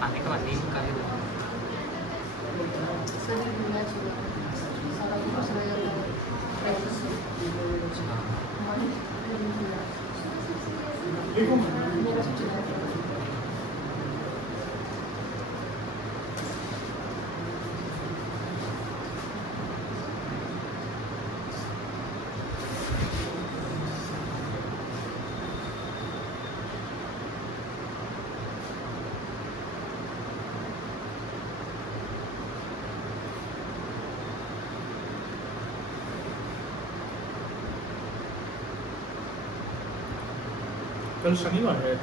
खाने के बाद नींद का शरीर मिलना चाहिए, सारा कुछ रहेगा प्रैक्टिस से। मेरा सब चला है। कल शनिवार है।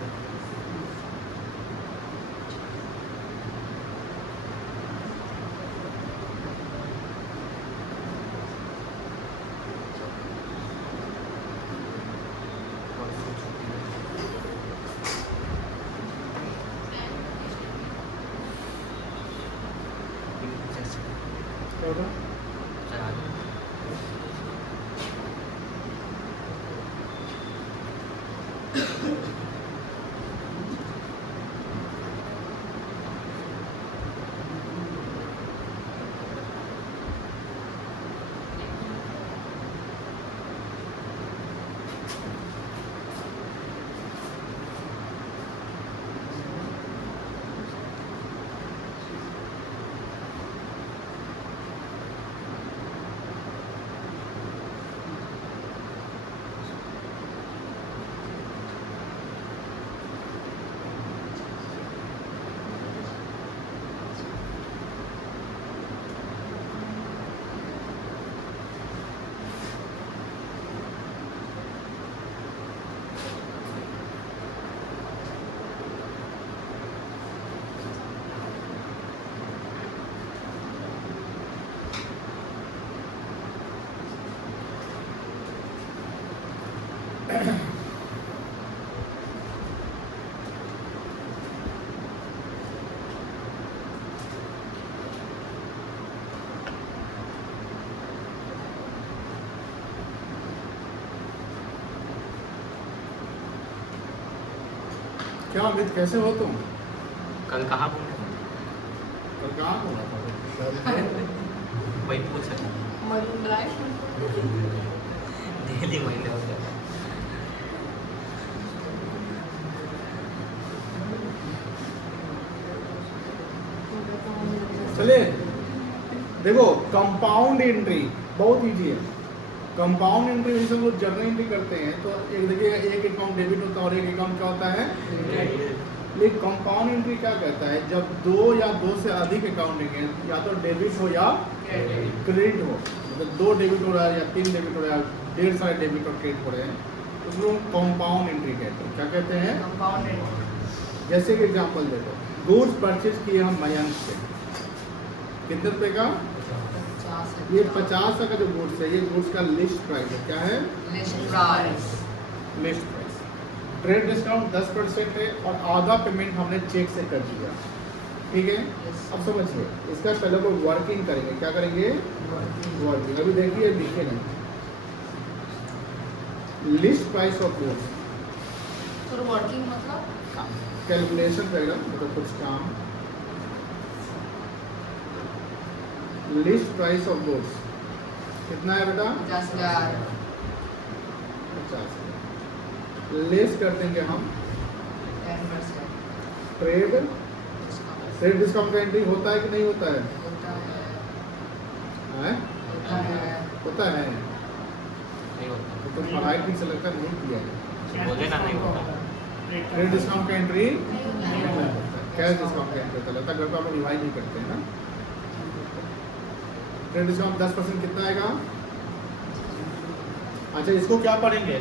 क्या होगा? क्या अमित, कैसे हो तुम? कल कहाँ घूमे? कल कहाँ घूमा था? वही पूछ मरीन ड्राइव दिल्ली महीने हो गया। चलिए देखो, कंपाउंड एंट्री बहुत इजी है। कंपाउंड एंट्री में सब लोग जर्नल एंट्री करते हैं तो एक देखिए, एक अकाउंट डेबिट होता है और एक अकाउंट क्या होता है, लेकिन कंपाउंड एंट्री क्या कहता है, जब दो या दो से अधिक अकाउंट हैं, या तो डेबिट हो या क्रेडिट हो, मतलब दो डेबिट हो रहा है या तीन डेबिट हो रहा है, ढेर सारे डेबिट और क्रेडिट हो रहे हैं, उसको कंपाउंड एंट्री कहते हैं। क्या कहते हैं? Compound entry. जैसे कि एग्जांपल देखो, गुड्स परचेज किए हम मयंक से, कितने रुपए का? ये 50 का जो गुड्स है, ये गुड्स का लिस्ट प्राइस है। क्या है? List price. List price. Trade discount 10% है और आधा पेमेंट हमने चेक से कर दिया, ठीक है। अब समझिए, इसका पहले को वर्किंग करेंगे। क्या करेंगे? वर्किंग। अभी देखिए, लिखे नहीं, लिस्ट प्राइस ऑफ गुड्स, तो वर्किंग मतलब कैलकुलेशन करेगा, मतलब कुछ काम। लिस्ट प्राइस ऑफ गुड्स कितना है बेटा? 50,000। 50। लेस कर देंगे हम 10%। ट्रेड डिस्काउंट का एंट्री होता है कि नहीं होता है? हैं? होता है। नहीं होता। तो तुम पढ़ाई ठीक से लगता है नहीं किया है। बोले ना नहीं होता। ट्रेड डिस्काउंट का एंट्री नहीं होता है। कैश डिस्काउंट का एंट्री होता है, घर पर हम लोग रिवाइज नहीं करते हैं ना। ट्रेड डिस्काउंट 10% कितना आएगा? अच्छा, इसको क्या पढ़ेंगे?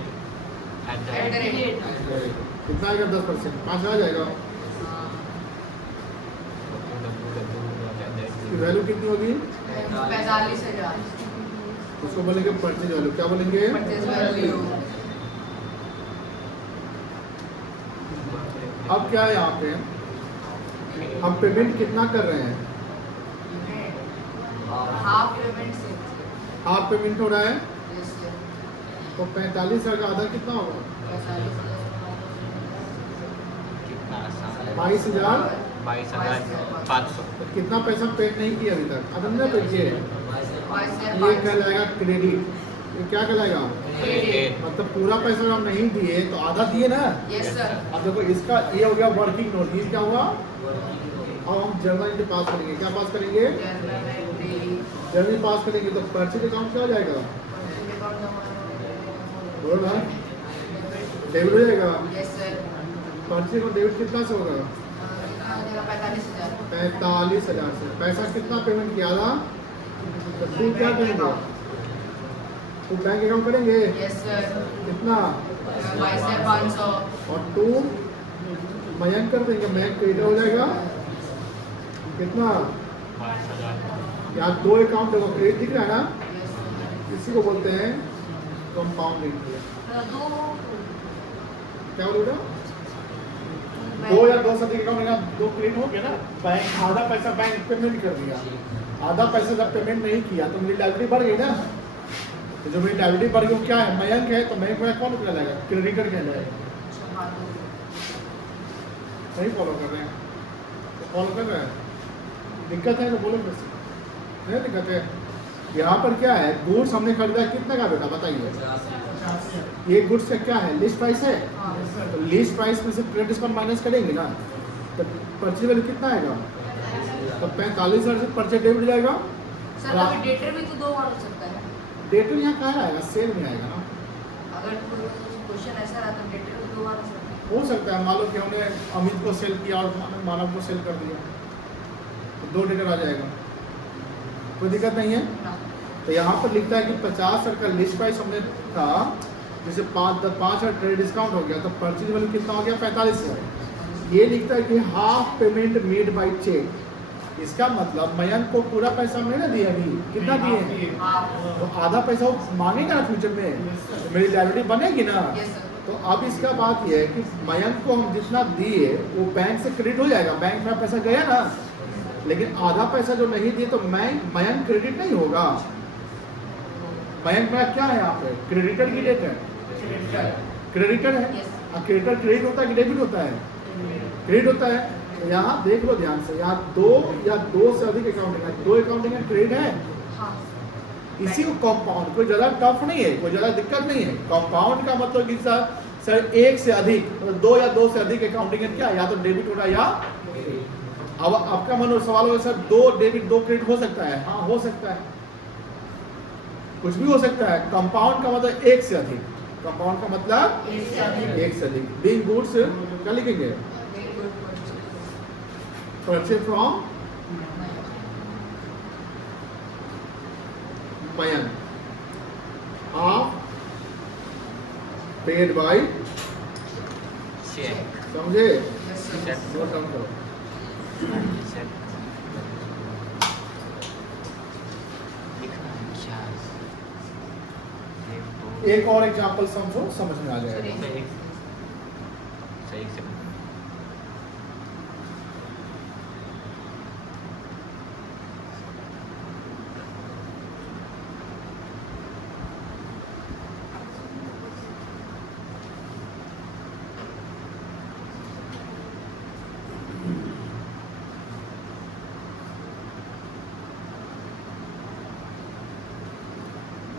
कितना आएगा? 10%, 5 आ जाएगा। इसकी वैल्यू कितनी होगी? 45,000। उसको बोलेंगे परचेज वैल्यू। क्या बोलेंगे? Purchase value. अब क्या है यहाँ पे, हम पेमेंट कितना कर रहे हैं? हाफ पेमेंट से। हाफ पेमेंट हो रहा है। तो 45,000 का आधा कितना होगा? 45,000 कितना आसान है। 22,000। 22,500। तो कितना पैसा पेड नहीं किया अभी तक? अदम ने पेड किए। ये कहलाएगा क्रेडिट। ये क्या कहलाएगा? क्रेडिट। मतलब पूरा पैसा हम नहीं दिए तो आधा दिए ना। Yes sir. अब देखो इसका ये हो गया वर्किंग नोट। ये क्या हुआ? अब हम जर्नल एंट्री पास करेंगे। क्या पास करेंगे? जर्नल पास करेंगे तो परचेज अकाउंट क्या हो जाएगा? बोलो ना, डेबिट हो जाएगा। Yes sir. परचेज को डेबिट कितना से होगा? 45,000। 45,000 से। पैसा कितना पेमेंट किया था? तो तू क्या करेंगे? तो बैंक अकाउंट करेंगे। Yes sir. कितना? 22,500। और टू मयंक कर देंगे। मयंक क्रेडिट हो जाएगा कितना? 5,000। यहाँ दो अकाउंट देखो क्रेडिट दिख रहा है ना, इसी को बोलते हैं कंपाउंड इंटरेस्ट। क्या बोल रहे हो? दो या दो से अधिक अकाउंट में दो क्रेडिट हो गया ना। बैंक आधा पैसा बैंक पेमेंट कर दिया, आधा पैसा जब पेमेंट नहीं किया तो मेरी लाइबिलिटी बढ़ गई ना। तो जो मेरी लाइबिलिटी बढ़ गई वो क्या है? मयंक है, तो मयंक मेरा कौन कहलाएगा? क्रेडिटर कहलाएगा। सही फॉलो कर रहे हैं? तो फॉलो कर रहे हैं? दिक्कत है तो बोलो फिर से। नहीं दिक्कत है। यहाँ पर क्या है? गुड्स हमने खरीदा कितने का बेटा बताइए? ये गुड्स का क्या है? लिस्ट प्राइस है। तो लिस्ट प्राइस में से क्रेडिट डिस्काउंट माइनस करेंगे ना, तो परचेज वैल्यू कितना आएगा? तो 45,000 से परचेज डेबिट हो जाएगा। सर अभी डेटर भी तो 2 बार हो सकता है। डेटर यहाँ कहाँ आएगा? सेल में आएगा ना। अगर कोई क्वेश्चन ऐसा रहा तो डेटर भी 2 बार हो सकता है। हो सकता है मान लो कि हमने अमित को सेल किया और मानव को सेल कर दिया, तो 2 डेटर आ जाएगा, कोई दिक्कत नहीं है। ना। तो यहाँ पर लिखता है कि 50,000 का लिस्ट प्राइस हमने था, जैसे 5,000 क्रेडिट डिस्काउंट हो गया तो परचेज वैल्यू कितना हो गया? 45,000। ये लिखता है कि half payment made by cheque. इसका मतलब मयंक को पूरा पैसा हमने ना दिया अभी। कितना दिए? तो आधा पैसा वो मांगेगा ना फ्यूचर में, तो मेरी लाइबिलिटी बनेगी ना। Yes sir. तो अब इसका बात यह है कि मयंक को हम जितना दिए वो बैंक से क्रेडिट हो जाएगा। बैंक में पैसा गया ना, लेकिन आधा पैसा जो नहीं दिए तो मयंक क्रेडिट नहीं होगा। मयंक मेरा क्या है यहाँ पे? क्रेडिटर की डेट है। क्रेडिटर है। Yes. क्रेडिटर क्रेडिट होता है कि डेबिट होता है? क्रेडिट होता है। तो यहाँ देख लो ध्यान से, यहाँ 2 या 2 से अधिक अकाउंटिंग है, 2 अकाउंटिंग है, क्रेडिट है। हाँ। इसी को कंपाउंड, कोई ज़्यादा टफ नहीं है, कोई ज़्यादा दिक्कत नहीं है। कंपाउंड का मतलब कि सर 1 से अधिक, मतलब 2 या 2 से अधिक अकाउंटिंग है क्या? या तो डेबिट हो रहा है या। अब आपका मन सवाल होगा सर 2 डेबिट 2 क्रेडिट हो सकता है? हाँ हो सकता है, कुछ भी हो सकता है। कंपाउंड का मतलब 1 से अधिक। कंपाउंड का मतलब 1 से अधिक। बीइंग गुड्स क्या लिखेंगे? Purchase from Mayank, half paid by cheque. समझे? Yes sir. नोट डाउन करो। चेक। लिखना है क्या? एक और एग्जांपल समझो, समझ में आ जाएगा। सही सही से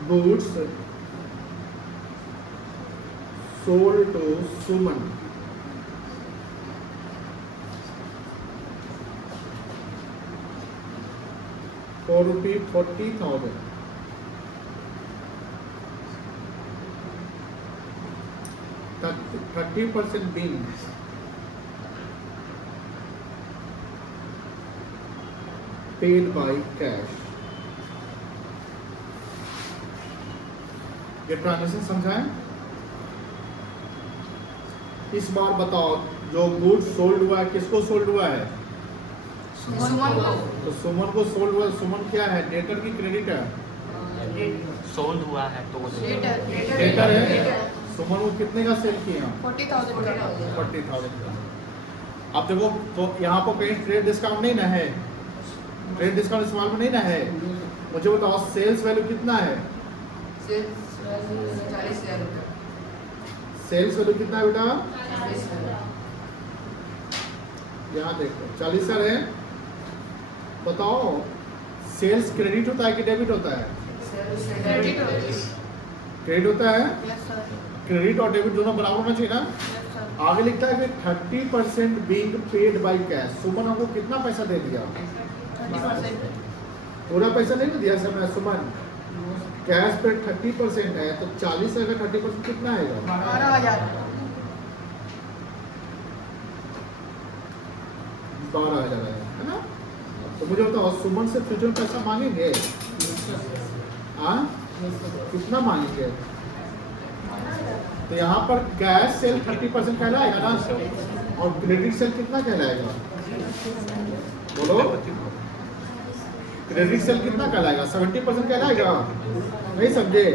goods sold to Suman for rupees 40,000. That 30% being paid by cash. ये ट्रांजेक्शन समझाएं? इस बार बताओ, जो गुड्स सोल्ड हुआ है किसको सोल्ड हुआ है? सुमन को। तो सुमन को सोल्ड हुआ है। सुमन क्या है? डेटर की क्रेडिट है? सोल्ड हुआ है तो डेटर है। सुमन को कितने का सेल किए हम? 40,000 का। 40,000 का। अब देखो तो यहाँ पर कहीं ट्रेड डिस्काउंट नहीं ना है, ट्रेड डिस्काउंट इस माल में नहीं ना है। मुझे बताओ सेल्स वैल्यू कितना है? सेल्स 40,000 रुपये। सेल्स वैल्यू कितना है बेटा? 40,000। यहाँ देखो 40,000 है। बताओ सेल्स क्रेडिट होता है कि डेबिट होता है? क्रेडिट होती है। क्रेडिट होता है। Yes sir. क्रेडिट और डेबिट दोनों बराबर होना चाहिए ना। Yes sir. आगे लिखता है कि 30% बीइंग पेड बाय कैश। सुमन हमको कितना पैसा दे दिया? 30%। पूरा पैसा नहीं ना दिया समय सुमन। कैश पे 30% है तो 40,000 का 30% कितना आएगा? 12,000। 12,000 आएगा, है ना? तो मुझे बताओ सुमन से फ्यूचर में पैसा मांगेंगे? हाँ, कितना मांगेंगे? तो यहाँ पर कैश सेल 30% कहलाएगा ना, और क्रेडिट सेल कितना कहलाएगा? बोलो, क्रेडिट सेल कितना कहलाएगा? 70% कहलाएगा। नहीं समझे?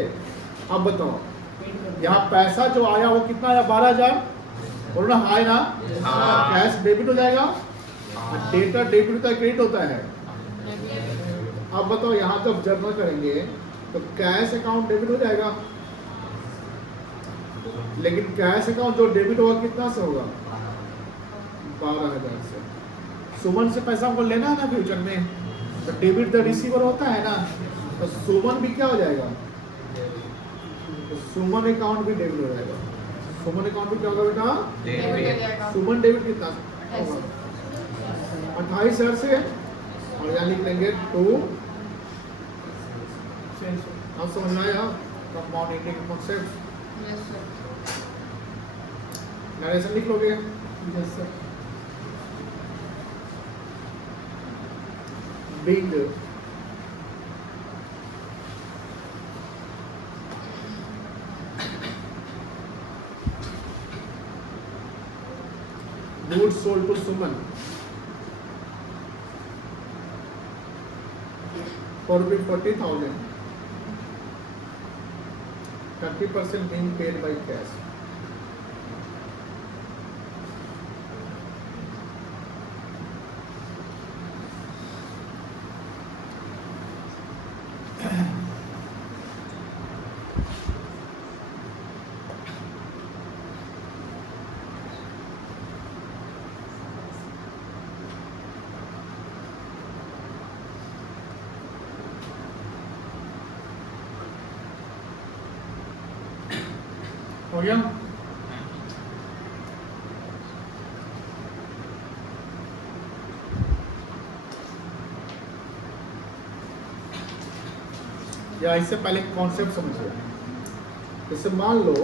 अब बताओ यहाँ पैसा जो आया वो कितना आया? 12,000। बोलो ना, आए ना? हाँ। कैश डेबिट हो जाएगा, डेटा डेबिट होता है, क्रेडिट होता है। अब बताओ यहाँ जब जर्नल करेंगे तो कैश अकाउंट डेबिट हो जाएगा, लेकिन कैश अकाउंट जो डेबिट होगा कितना से होगा? 12,000 से। सुमन से पैसा हमको लेना है ना फ्यूचर में, तो डेबिट द रिसीवर होता है ना, तो सुमन भी क्या हो जाएगा? तो सुमन अकाउंट भी डेबिट हो जाएगा। सुमन अकाउंट भी क्या होगा बेटा? डेबिट हो जाएगा। सुमन डेबिट कितना होगा? 28,000 से। और यहाँ लिख लेंगे 2। अब समझ में आया compound ending concept? Yes sir. Narration लिख लोगे? Yes sir. Big goods sold to Suman for ₹40,000, 30% being paid by cash. हो गया? या इससे पहले कॉन्सेप्ट समझिए। जैसे मान लो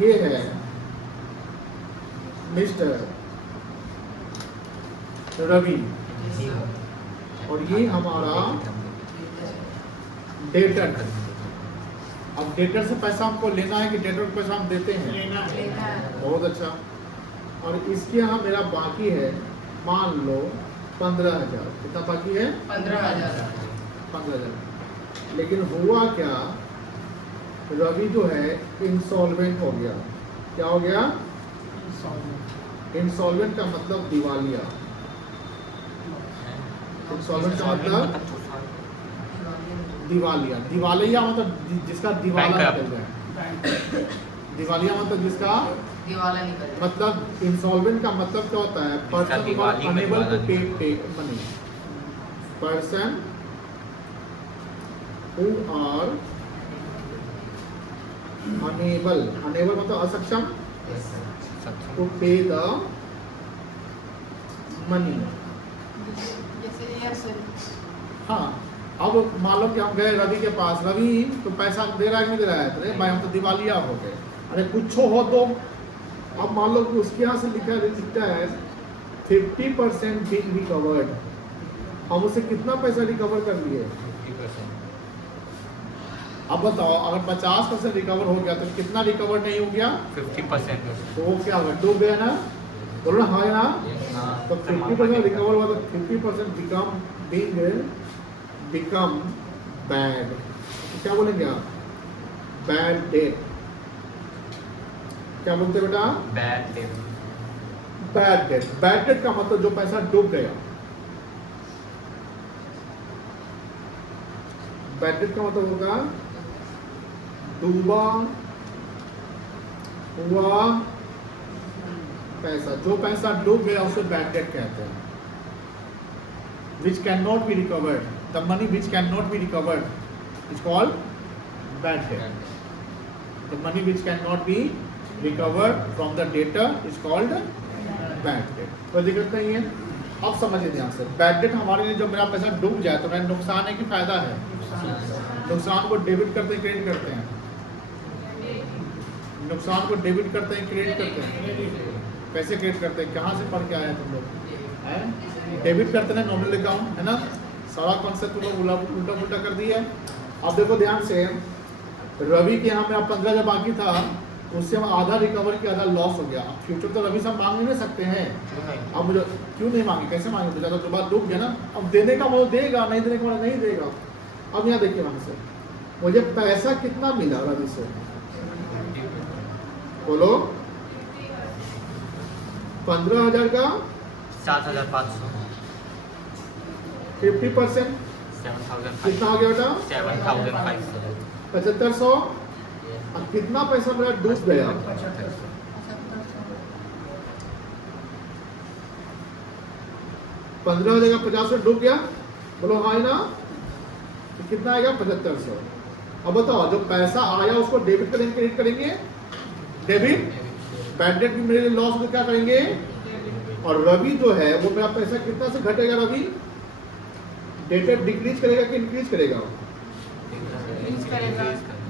ये है मिस्टर रवि और ये हमारा डेटर। अब डेटर से पैसा हमको लेना है कि डेटर को पैसा हम देते हैं? लेना है। बहुत अच्छा। और इसके यहाँ मेरा बाकी है मान लो 15,000। कितना बाकी है? 15,000। 15,000। लेकिन हुआ क्या, रवि जो है इंसॉल्वेंट हो गया। क्या हो गया? इंसॉल्वेंट का मतलब दिवालिया। इंसॉल्वेंट का मतलब दिवालिया। दिवालिया मतलब जिसका दिवाला निकल जाए। दिवालिया मतलब जिसका दिवाला निकल जाए। मतलब इंसॉल्वेंट का मतलब क्या होता है? Person unable to pay money. Person who are unable मतलब असक्षम टू पे द मनी। जैसे यस सर। हाँ, अब मान लो कि हम गए रवि के पास, रवि तो पैसा दे रहा है कि नहीं दे रहा है? अरे भाई हम तो दिवालिया हो गए। अरे कुछ हो तो अब मान लो कि उसके यहाँ से लिखता है 50% बीइंग रिकवर्ड। हम उसे कितना पैसा रिकवर कर लिए? 50%। अब बताओ अगर 50% रिकवर हो गया तो कितना रिकवर नहीं हो गया? 50%। तो वो क्या होगा? डूब गया ना? बोलो ना, हाँ या ना? तो 50% रिकवर हुआ तो 50% बिकम बैड। क्या बोलेंगे आप? Bad debt. क्या बोलते बेटा? Bad debt. Bad debt, bad debt का मतलब जो पैसा डूब गया। बैड डेट का मतलब होगा डूबा हुआ पैसा, जो पैसा डूब गया उसे बैड डेट कहते हैं। Which cannot be recovered, the money which cannot be recovered is called bad debt. The money which cannot be recovered from the debtor is called bad debt. तो दिक्कत नहीं है, अब समझिए ध्यान से। बैड डेट हमारे लिए जब मेरा पैसा डूब जाए तो मेरा नुकसान है कि फायदा है? नुकसान को डेबिट करते हैं क्रेडिट करते हैं? नुकसान को डेबिट करते हैं क्रेडिट करते हैं? कैसे क्रेडिट करते हैं? कहाँ से पढ़ के आए हैं तुम लोग? डेबिट करते हैं नॉमिनल अकाउंट, है ना? सारा कॉन्सेप्ट तुम लोग उल्टा पुल्टा कर दिया। अब देखो ध्यान से, रवि के यहाँ मेरा 15,000 बाकी था, उससे हम आधा रिकवर किया, आधा लॉस हो गया। अब फ्यूचर तो रवि से हम मांग नहीं सकते हैं। अब मुझे क्यों नहीं मांगे, कैसे मांगे? तो ज़्यादा जो बात डूब गया ना, अब देने का मतलब देगा, नहीं देने का मतलब नहीं देगा। अब यहाँ देखिए वहाँ से मुझे पैसा कितना मिला रवि से, बोलो? 15,000 का 7,500, 50% 7,500, कितना हो गया बेटा? 7,500, 7500। अब कितना पैसा मेरा डूब गया? 15,000 का 50 में डूब गया, बोलो हाँ ना? तो कितना आएगा? 7500। अब बताओ, जो पैसा आया उसको डेबिट करेंगे क्रेडिट करेंगे? डेबिट। बैड डेट भी मेरे लिए लॉस में क्या करेंगे? और रवि जो है वो मेरा पैसा कितना से घटेगा? रवि डेटर डिक्रीज करेगा कि इंक्रीज करेगा?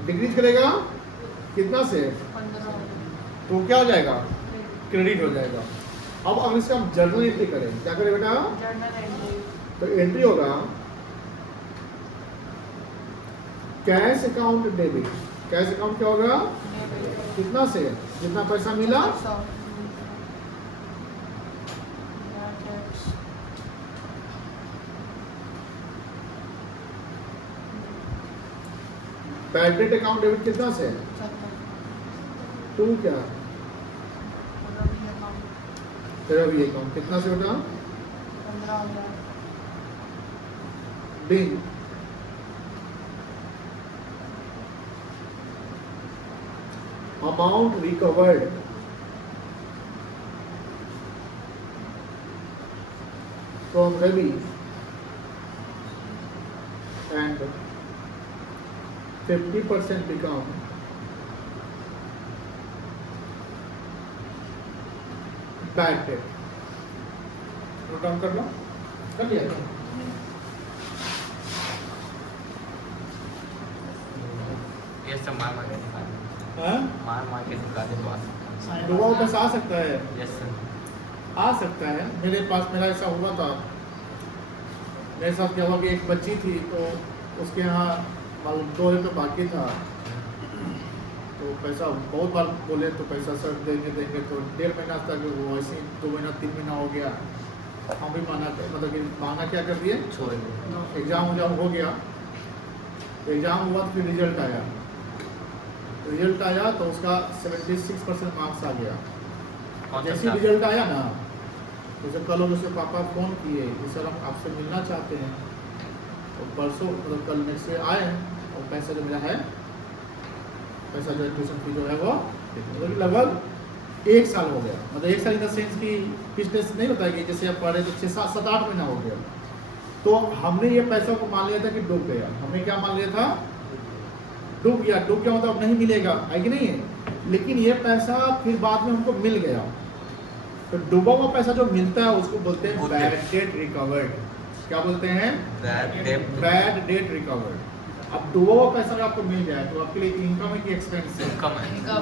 डिक्रीज करेगा। कितना से? 15। तो क्या हो जाएगा? क्रेडिट हो जाएगा। अब अगर इसका हम जर्नल एंट्री करें, क्या करें बेटा? Journal entry. तो एंट्री होगा cash account debit. Cash account क्या होगा? कितना से? जितना पैसा मिला। बैड डेट अकाउंट डेबिट कितना से? 2 क्या? रवि अकाउंट कितना से होगा? 15,000। Bill amount recovered from Ravi and 50% become bad debt. Note down कर लो, कर लिया? ये सब मार के सिखा दे, हाँ? मार के सिखा दे तो आ सकता है। दुआ पैसा आ सकता है, यस सर। आ सकता है। मेरे पास मेरा ऐसा हुआ था, मेरे साथ क्या हुआ कि एक बच्ची थी तो उसके यहाँ 2 रुपये बाकी था, तो पैसा बहुत बार बोले तो पैसा सर देंगे देंगे, तो 1.5 महीना तक वो ऐसे ही 2 महीना 3 महीना हो गया। हम भी माना, मतलब कि मांगा क्या कर दिए, छोड़ दो। एग्ज़ाम हो गया, एग्ज़ाम हुआ तो फिर रिजल्ट आया। रिजल्ट आया तो उसका 76% मार्क्स आ गया। कौन सा जैसे क्लास? रिजल्ट आया ना, जैसे कल उसके पापा फ़ोन किए कि सर हम आपसे मिलना चाहते हैं, तो परसों मतलब कल मेरे से आए और पैसा जो मेरा है, पैसा जो ट्यूशन फी जो है वो लगभग 1 साल हो गया। मतलब 1 साल इन द सेंस कि पिछले नहीं होता है कि जैसे आप पढ़े तो 6-7-8 महीना हो गया। तो हमने ये पैसा को मान लिया था कि डूब गया। हमने क्या मान लिया था? डूब गया। डूब गया मतलब अब नहीं मिलेगा, है कि नहीं है? लेकिन ये पैसा फिर बाद में हमको मिल गया। तो डूबा हुआ पैसा जो मिलता है उसको बोलते हैं बैड डेट रिकवर्ड। क्या बोलते हैं? Bad debt recovered. अब डूबा हुआ पैसा अगर आपको मिल जाए तो आपके लिए इनकम है कि एक्सपेंस है? इनकम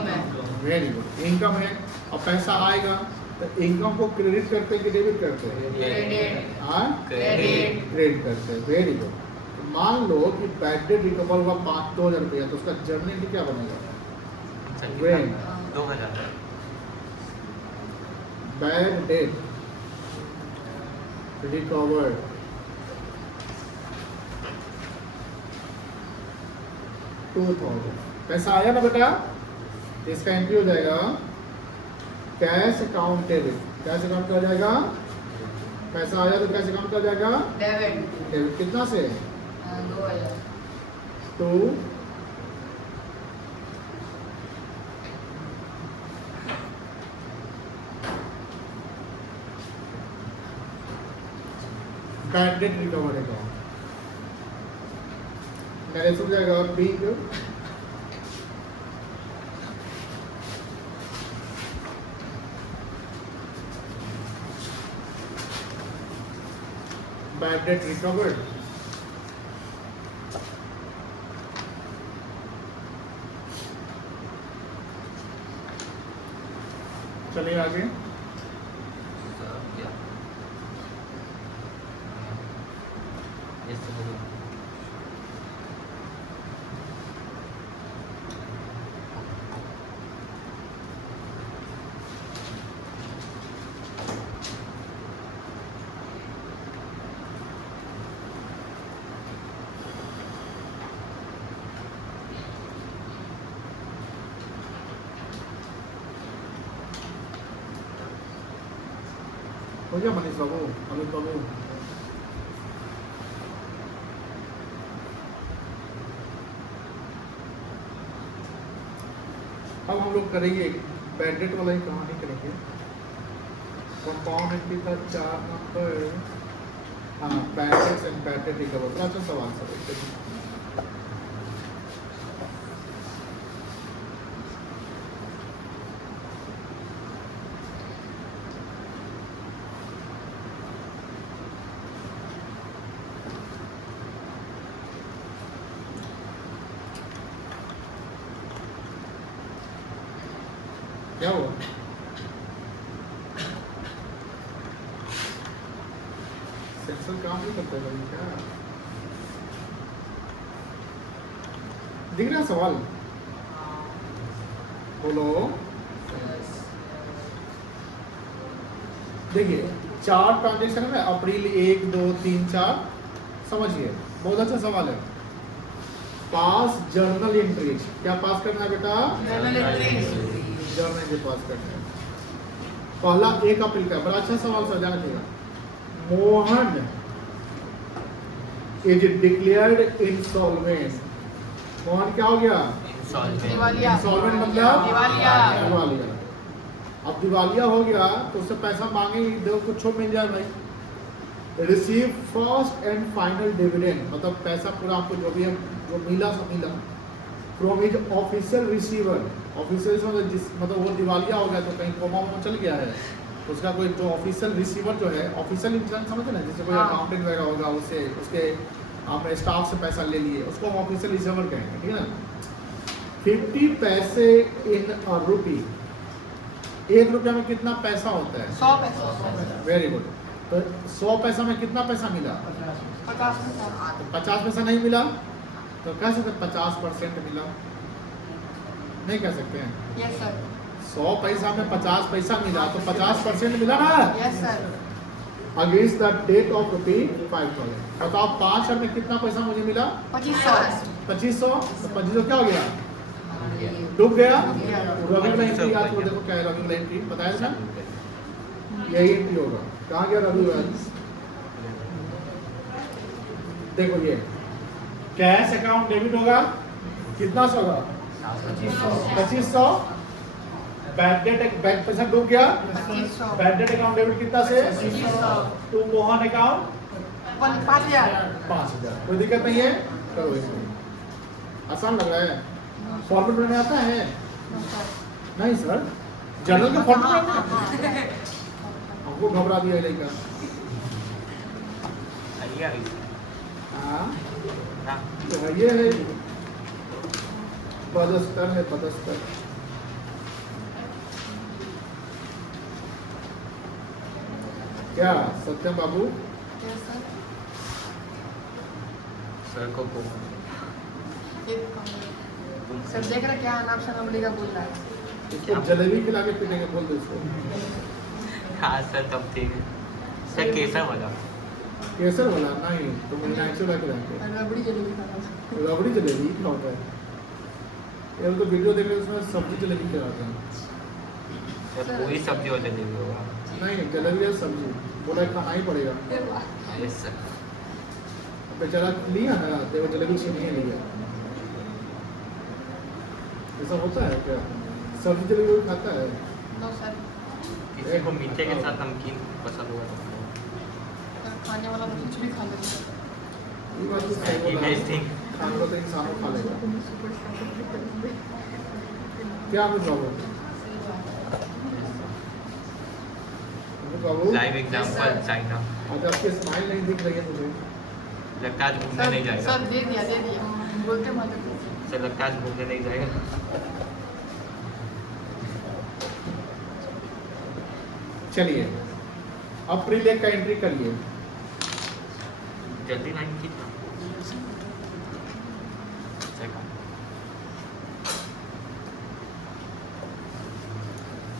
है। वेरी गुड, इनकम है। और पैसा आएगा तो इनकम को क्रेडिट करते हैं कि डेबिट करते हैं? क्रेडिट। हाँ, क्रेडिट करते हैं। Very good. तो मान लो कि बैड डेट रिकवर हुआ 2,000 रुपया, तो उसका जर्नल क्या बनेगा? When 2,000 बैड डेट रिकवर्ड पैसा आया ना बेटा, इसका एंट्री हो जाएगा कैश अकाउंट डेबिट। कैसे काउंट किया जाएगा? पैसा आया तो कैसे काउंट किया जाएगा? डेबिट डेबिट कितना से? 2000 to bad debt recovered account मेरे से जाएगा बिग बैड डेट रिकवर्ड चलिए आगे सर क्या यस सर हो गया मनीष बाबू अमित बाबू अब हम लोग करेंगे बैड डेट वाला ही कहानी करेंगे कंपाउंड एंट्री का 4 नंबर हाँ bad debts and bad debt recover अच्छा सवाल सर क्या हुआ? सेंसर काम नहीं करता है क्या? दिख रहा सवाल? बोलो। देखिए 4 ट्रांजेक्शन है अप्रैल 1 2 3 4 समझिए बहुत अच्छा सवाल है पास जर्नल एंट्रीज क्या पास करना है बेटा जर्नल एंट्रीज जर्नल के पास करना है पहला 1 अप्रैल का बड़ा अच्छा सवाल सर ध्यान रखिएगा Mohan is declared insolvent Mohan क्या हो गया दिवालिया इंसॉल्वेंट मतलब दिवालिया दिवालिया अब दिवालिया हो गया तो उससे पैसा मांगेंगे देखो कुछ छो मिल जाए भाई receive first and final dividend मतलब पैसा पूरा आपको जो भी है जो मिला सो मिला from his official receiver official मतलब जिस मतलब वो दिवालिया हो गया तो कहीं कोमा वोमा चल गया है तो उसका कोई जो ऑफिशियल रिसीवर जो है ऑफिशियल इंसान समझते ना जैसे कोई हाँ। अकाउंटेंट वगैरह होगा उससे उसके आपने स्टाफ से पैसा ले लिए उसको हम ऑफिशियल रिसीवर कहेंगे ठीक है ना 50 पैसे इन अ रुपी 1 रुपया में कितना पैसा होता है 100 पैसा वेरी गुड तो 100 पैसा में कितना पैसा मिला 50 पैसा तो 50 पैसा नहीं मिला तो कह सकते 50% मिला नहीं कह सकते हैं यस सर 100 पैसा में 50 पैसा मिला तो 50% मिला ना yes sir against the debt of ₹5000 बताओ 5 में कितना पैसा मुझे मिला 2500 2500 तो 2500 क्या हो गया डूब गया रवि वाला एंट्री याद करो देखो क्या है रवि वाला एंट्री बताया था यही एंट्री होगा कहाँ गया रवि वाला देखो ये कैश अकाउंट डेबिट होगा कितना सौ होगा 2500 बैड डेट बैंक पैसा डूब गया 2500 बैड डेट अकाउंट डेबिट कितना से 2500 टू मोहन अकाउंट 5000 5000 कोई दिक्कत नहीं है करो इसको आसान लग रहा है फॉर्मेट बनाने आता है नहीं सर जनरल का फॉर्मेट बनाने हमको घबरा दिया लड़का हाँ तो ये है पदस्तर है पदस्तर क्या सत्यम बाबू यस सर सर को सर देख रहे क्या नाम से नंबरी का बोल रहा है इसको जलेबी खिला के पीटेंगे बोल दो इसको हाँ सर तब ठीक है सर कैसा वाला केसर वाला नहीं तो मुझे नेचुरल ला के लाएंगे रबड़ी जलेबी खाना रबड़ी जलेबी क्या होता है ये तो वीडियो देख रहे हैं उसमें सब्जी जलेबी खिलाते हैं सर पूरी सब्जी और जलेबी होगा नहीं जलेबी या सब्जी बोला खाना ही पड़ेगा। Yes sir. बेचारा लिया ना देखो जलेबी से नहीं लिया। ऐसा होता है क्या? सब्जी जलेबी कोई खाता है? नो सर, किसी को मीठे के साथ नमकीन पसंद हुआ तो खाने वाला तो कुछ भी खा लेता है। ये बात तो सही बोला। Best thing. खाने को तो इंसानों खा लेगा। क्या आपने प्रॉब्लम? बाबू लाइव एग्जांपल चाइना। आज आपकी स्माइल नहीं दिख रही है मुझे। लगता है आज घूमने नहीं जाएगा। सर दे दिया बोलते मत। सर लगता है आज घूमने नहीं जाएगा। चलिए अब प्रीलेग का एंट्री करिए। जल्दी लाइन खींचना।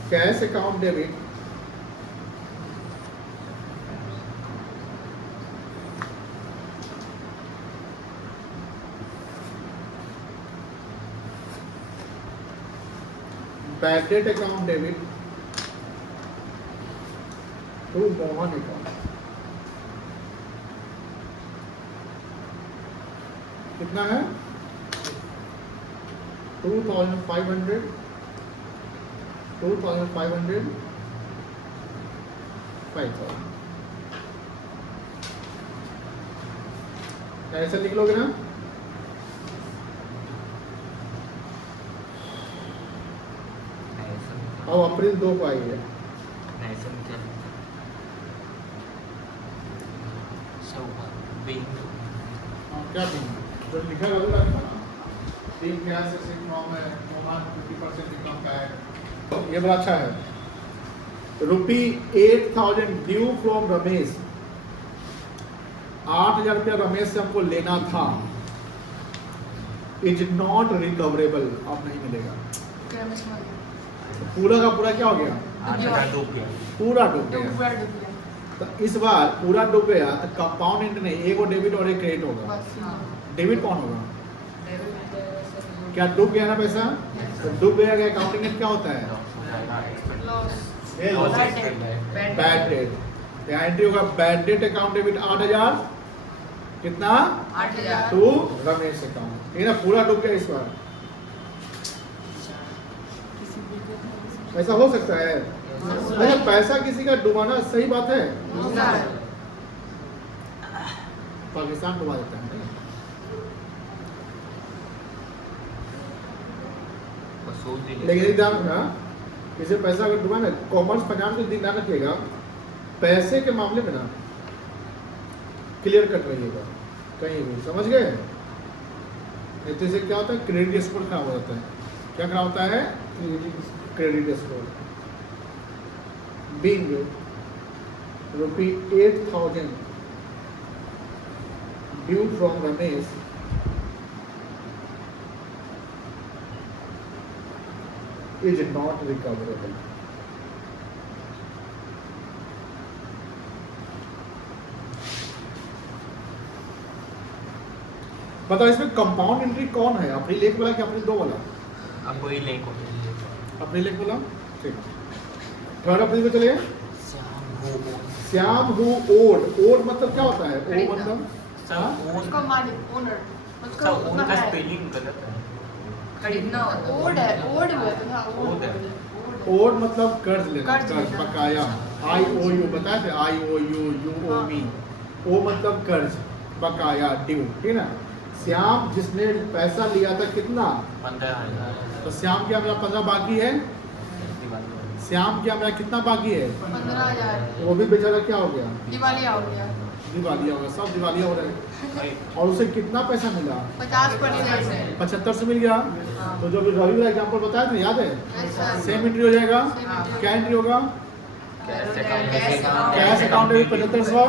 Cash account debit bad debt account debit to Mohan account. कितना है? 2500 2500 5000। ऐसा लिख लोगे ना? अब अप्रैल 2 को आई है। क्या जो लिखा लगा तीन गैस से फ्रॉम है 50% इनकम का है। ये बड़ा अच्छा है। रुपी 8000 ड्यू फ्रॉम रमेश। 8000 रुपया रमेश से हमको लेना था। इज नॉट रिकवरेबल, अब नहीं मिलेगा। पूरा का पूरा क्या हो गया? डूब गया। पूरा डूब गया। तो इस बार पूरा डूब गया तो कंपाउंड इंटरेस्ट नहीं, एक और डेबिट और एक क्रेडिट होगा। डेबिट कौन होगा? क्या डूब गया ना पैसा? तो डूब गया का अकाउंटिंग में क्या होता है? Bad debt. यहाँ एंट्री होगा बैड डेट अकाउंट डेबिट 8000। कितना? 8000 टू रमेश अकाउंट। ठीक है ना? पूरा डूब गया इस बार। ऐसा हो सकता है? अच्छा पैसा किसी का डुबाना सही बात है? पाकिस्तान डुबा देता है। लेकिन ध्यान रखना, इसे पैसा अगर डुबा ना, कॉमर्स फाइनेंस को ध्यान रखिएगा, पैसे के मामले में ना क्लियर कट रहिएगा कहीं भी, समझ गए? जैसे क्या होता है, क्रेडिट स्कोर खराब हो जाता है। क्या खराब होता है? Credit score. Being rupee 8000 due from Ramesh is not recoverable. बताओ इसमें कंपाउंड एंट्री कौन है? अप्रैल 1 वाला कि अप्रैल 2 वाला? अब वही लिंक हो अप्रैल 1 वाला। ठीक, 3 अप्रैल को चलिए। Shyam who odd. ओड मतलब क्या होता है? ओ मतलब उसका मालिक, ओनर, उसका ओन का स्पेलिंग गलत है। खरीदना ओड है, ओड बोलते हैं। ओड है। ओड मतलब कर्ज लेना, कर्ज कर्ज लेना। बकाया। आई ओ यू बताए थे, आई ओ यू, यू ओ मी। ओ मतलब कर्ज, बकाया, ड्यू। ठीक है ना? श्याम जिसने पैसा लिया था कितना? 15,000। तो श्याम क्या मेरा 15 बाकी है? श्याम क्या मेरा कितना बाकी है? 15,000। वो भी बेचारा क्या हो गया? दिवालिया हो गया। दिवालिया हो गया, सब दिवालिया हो रहे हैं। और उसे कितना पैसा मिला? 50% से 75 से मिल गया। तो जो भी रवि वाला एग्जाम्पल बताया था, याद है? सेम एंट्री हो जाएगा। क्या एंट्री होगा? कैश अकाउंट में 7500,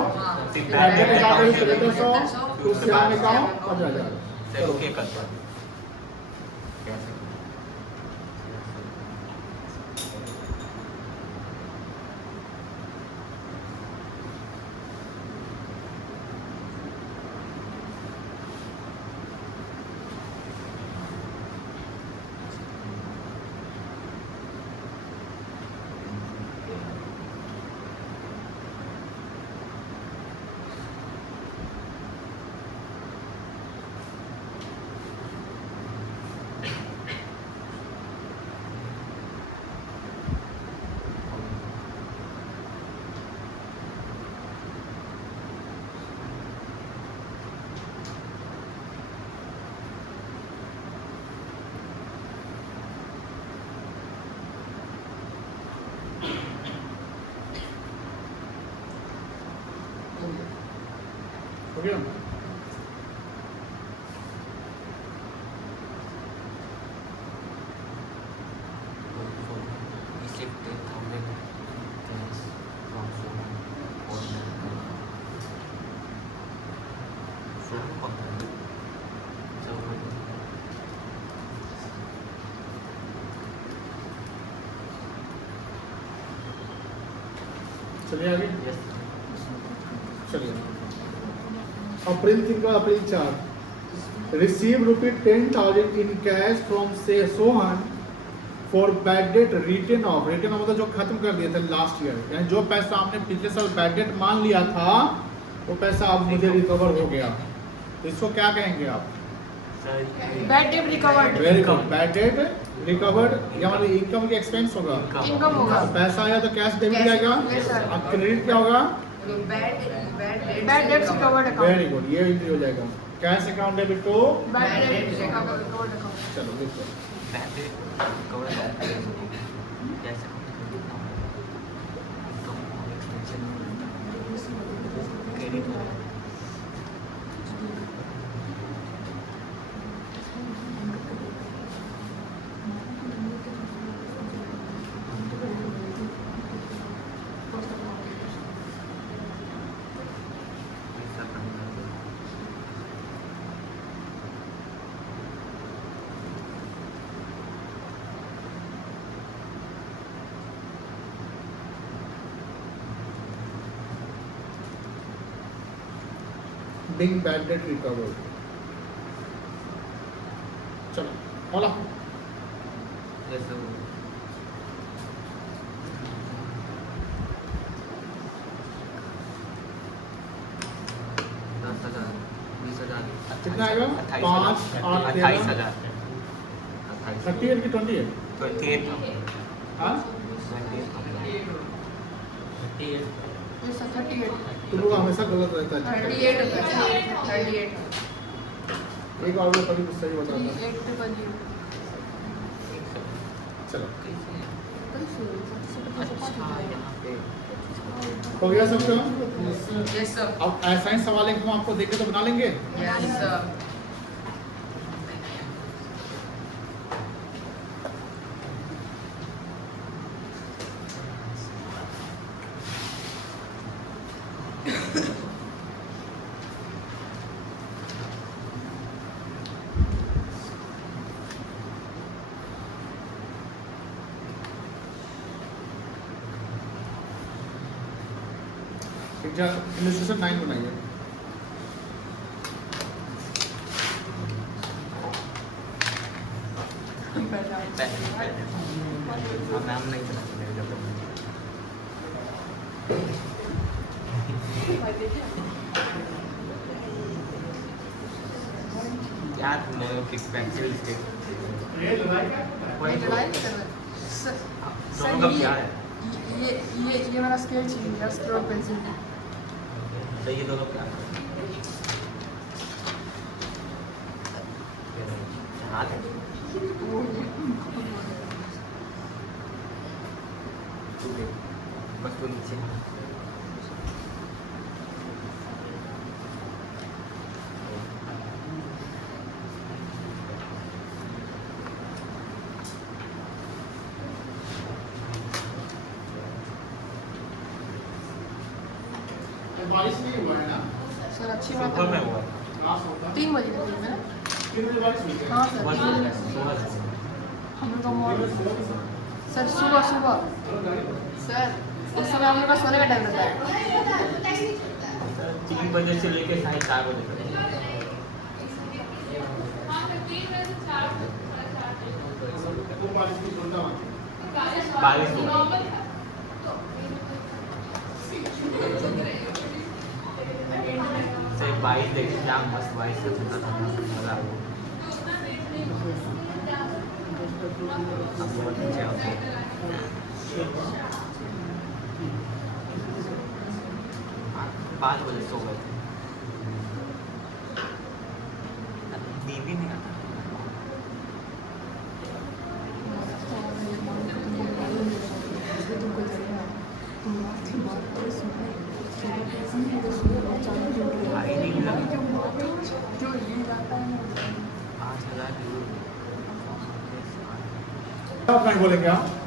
क्रेडिट अकाउंट में 7500, तो श्याम अकाउंट 15,000। ओके करता है। ओके ना? चलिए आगे चलिए अप्रैल 3 का अप्रैल 4 रिसीव ₹10,000 इन कैश फ्रॉम से Sohan for bad debt return of मतलब जो खत्म कर दिया था लास्ट ईयर, यानी जो पैसा आपने पिछले साल बैड डेट मान लिया था वो पैसा अब मुझे रिकवर हो गया, तो इसको क्या कहेंगे आप? Bad debt recovered. Very good, bad debt recovered या मतलब इनकम के एक्सपेंस होगा, इनकम होगा। पैसा आया तो कैश डेबिट जाएगा, Yes, sir. अब क्रेडिट क्या होगा? Bad debts recovered account. Very good, ये एंट्री हो जाएगा cash account debit to. Bad debts recovered account. चलो लिखो being bad debt recovered. चलो बोला कितना आएगा? 5, 8, 13, 38 की 28? हाँ ये सब 38 तुम लोग हमेशा गलत रहता है। 38 होता है। 38 एक और कभी कुछ सही बता दो। 38 चलो हो गया सबका? Yes sir. अब ऐसा ही सवाल है, हम आपको देखे तो बना लेंगे। Yes sir. इलस्ट्रेशन 9 बनाइए। नाम नहीं चला क्या पेंसिल दोनों का क्या है? ये मेरा स्केल चाहिए, स्ट्रोक पेंसिल। तो ये दोनों क्या है? हाथ है बस तो नीचे बारिश नहीं हुआ है ना? सर अच्छी सुबह बात में है। हुआ 3 बजे तक हुई है ना? 3 बजे बारिश हुई है? हाँ सर 3 बजे तक। हम लोग का मॉर्निंग सर सुबह सर उस समय हम लोग का सोने का टाइम रहता है। 3 बजे से लेके 4:30 बजे तक। वो बारिश की सुनता हूँ। बारिश हो से 22 देखिए क्या मस्त 22 से सुनता था मजा आ गया। अब बहुत नीचे आओ। 5 बजे सो गए थे। नींद ही नहीं आता। भाई नहीं मिला क्या नहीं बोलेंगे आप